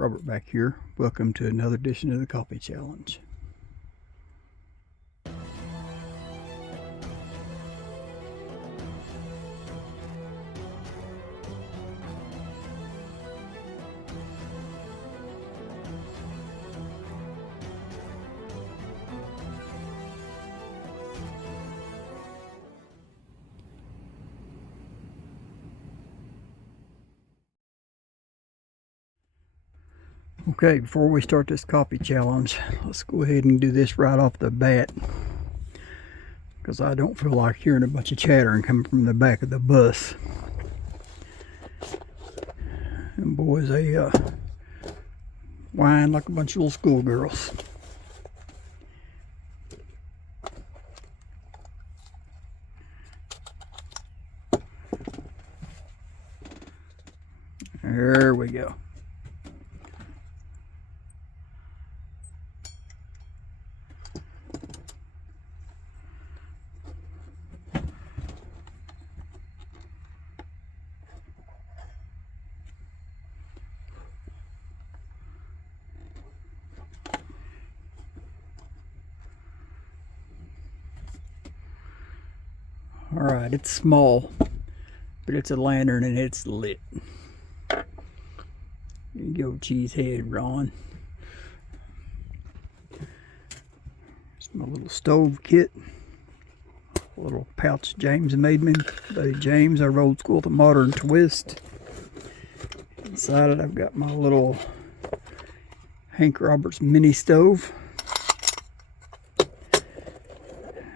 Robert back here. Welcome to another edition of the Coffee Challenge. Okay, before we start this coffee challenge, let's go ahead and do this right off the bat, because I don't feel like hearing a bunch of chattering coming from the back of the bus. And boys, they whine like a bunch of little schoolgirls. There we go. Alright, it's small, but it's a lantern and it's lit. Here you go, cheesehead Ron. It's my little stove kit. A little pouch James made me. Buddy James, our old school, the modern twist. Inside it I've got my little Hank Roberts mini stove.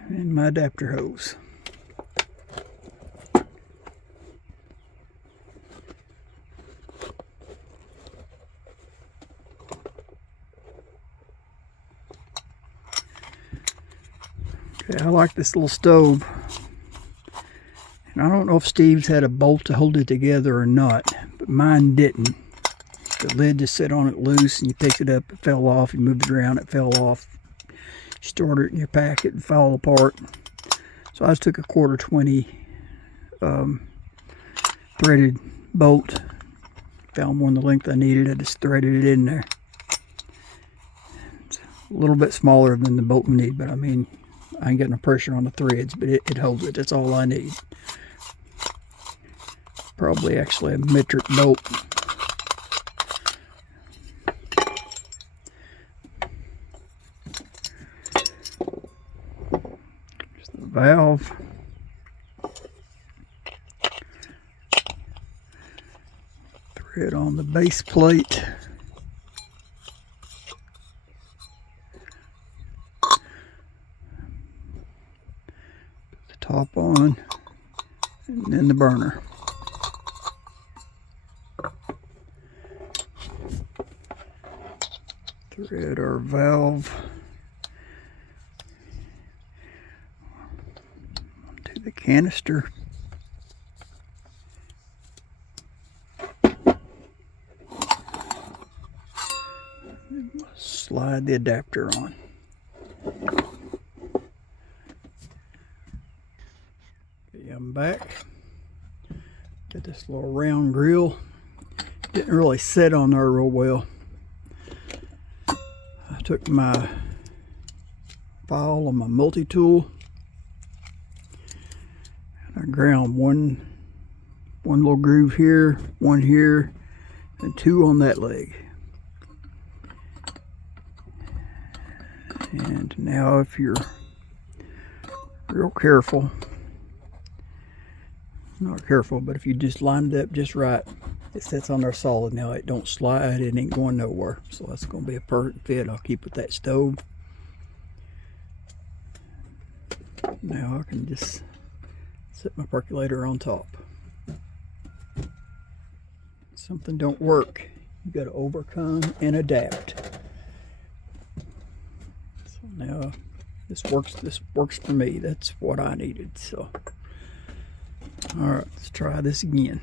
And my adapter hose. Okay, I like this little stove, and I don't know if Steve's had a bolt to hold it together or not, but mine didn't. The lid just sat on it loose, and you picked it up, it fell off, you moved it around, it fell off. You stored it in your packet and fell apart. So I just took a 1/4 20 threaded bolt, found one the length I needed, I just threaded it in there. It's a little bit smaller than the bolt we need, but I mean, I ain't got no pressure on the threads, but it holds it. That's all I need. Probably actually a metric bolt. There's the valve. Thread on the base plate. Top on, and then the burner. Thread our valve onto the canister. Slide the adapter on. I'm back. Got this little round grill. Didn't really set on there real well. I took my file on my multi-tool and I ground one little groove here, one here, and two on that leg. And now if you're real careful, not careful, but if you just line it up just right, it sits on there solid. Now it don't slide, it ain't going nowhere. So that's going to be a perfect fit. I'll keep with that stove. Now I can just set my percolator on top. Something don't work, you got to overcome and adapt. So now this works for me. That's what I needed. So alright, let's try this again.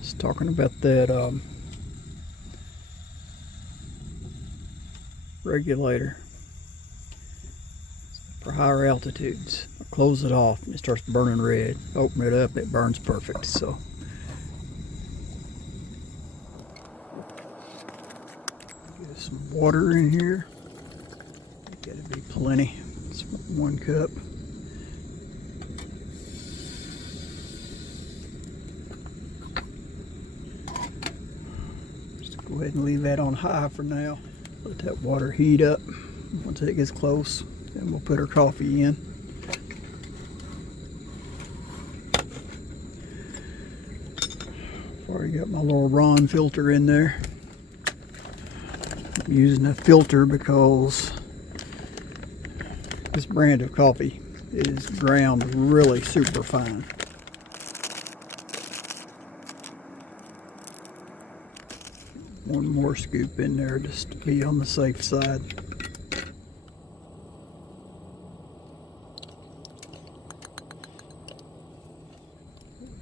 Just talking about that regulator. for higher altitudes. I close it off and it starts burning red. Open it up, it burns perfect. So get some water in here. Gotta be plenty. It's 1 cup. Just go ahead and leave that on high for now. Let that water heat up. Once it gets close, then we'll put our coffee in. I've already got my little Ron filter in there. I'm using a filter because this brand of coffee is ground really super fine. One more scoop in there just to be on the safe side.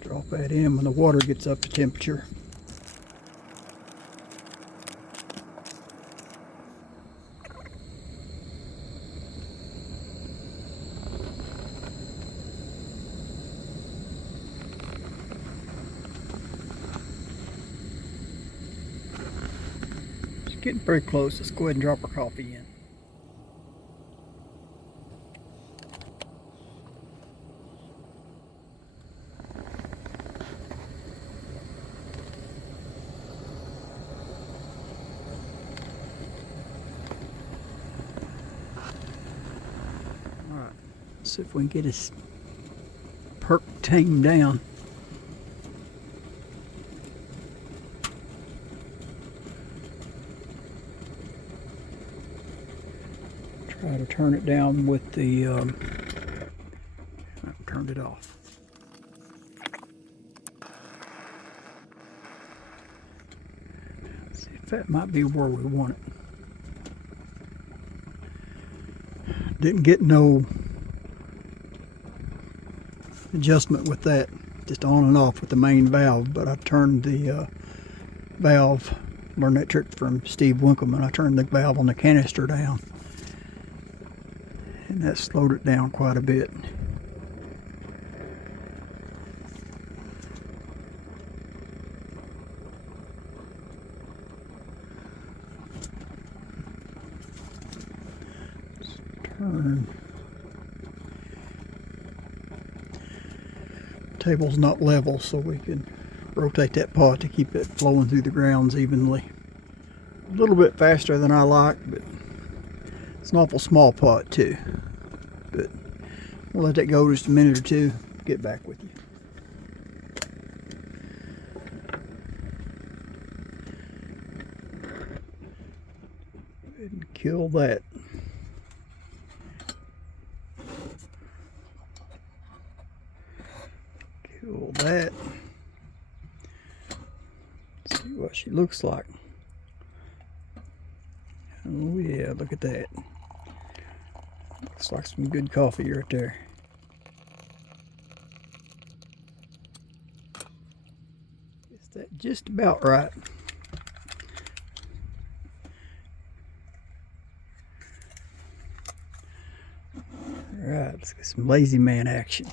Drop that in when the water gets up to temperature. It's getting pretty close. Let's go ahead and drop our coffee in. See if we can get his perk tamed down. Try to turn it down with the I've turned it off. See if that might be where we want it. Didn't get no adjustment with that, just on and off with the main valve, but I turned the valve, learned that trick from Steve Winkleman. I turned the valve on the canister down and that slowed it down quite a bit. Let's turn. Table's not level, so we can rotate that pot to keep it flowing through the grounds evenly. A little bit faster than I like, but it's an awful small pot too. But we'll let that go just a minute or two, get back with you. Go ahead and kill that. Kill that. See what she looks like. Oh yeah, look at that. Looks like some good coffee right there. Is that just about right? Alright, let's get some lazy man action.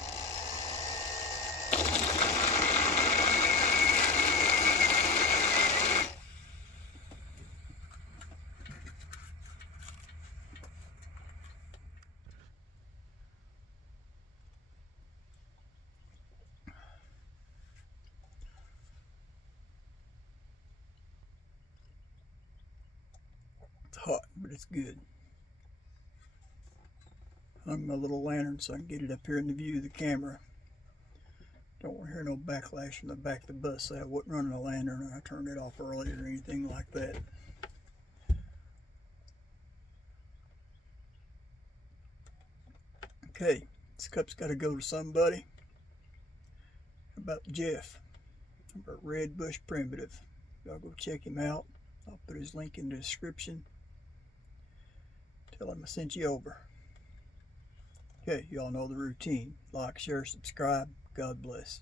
It's hot, but it's good. Hung my little lantern so I can get it up here in the view of the camera. Don't want to hear no backlash from the back of the bus. Say I wasn't running a lantern and I turned it off earlier or anything like that. Okay, this cup's got to go to somebody. How about Jeff? About Red Bush Primitive. Y'all go check him out. I'll put his link in the description. Tell him I sent you over. Okay, y'all know the routine. Like, share, subscribe. God bless.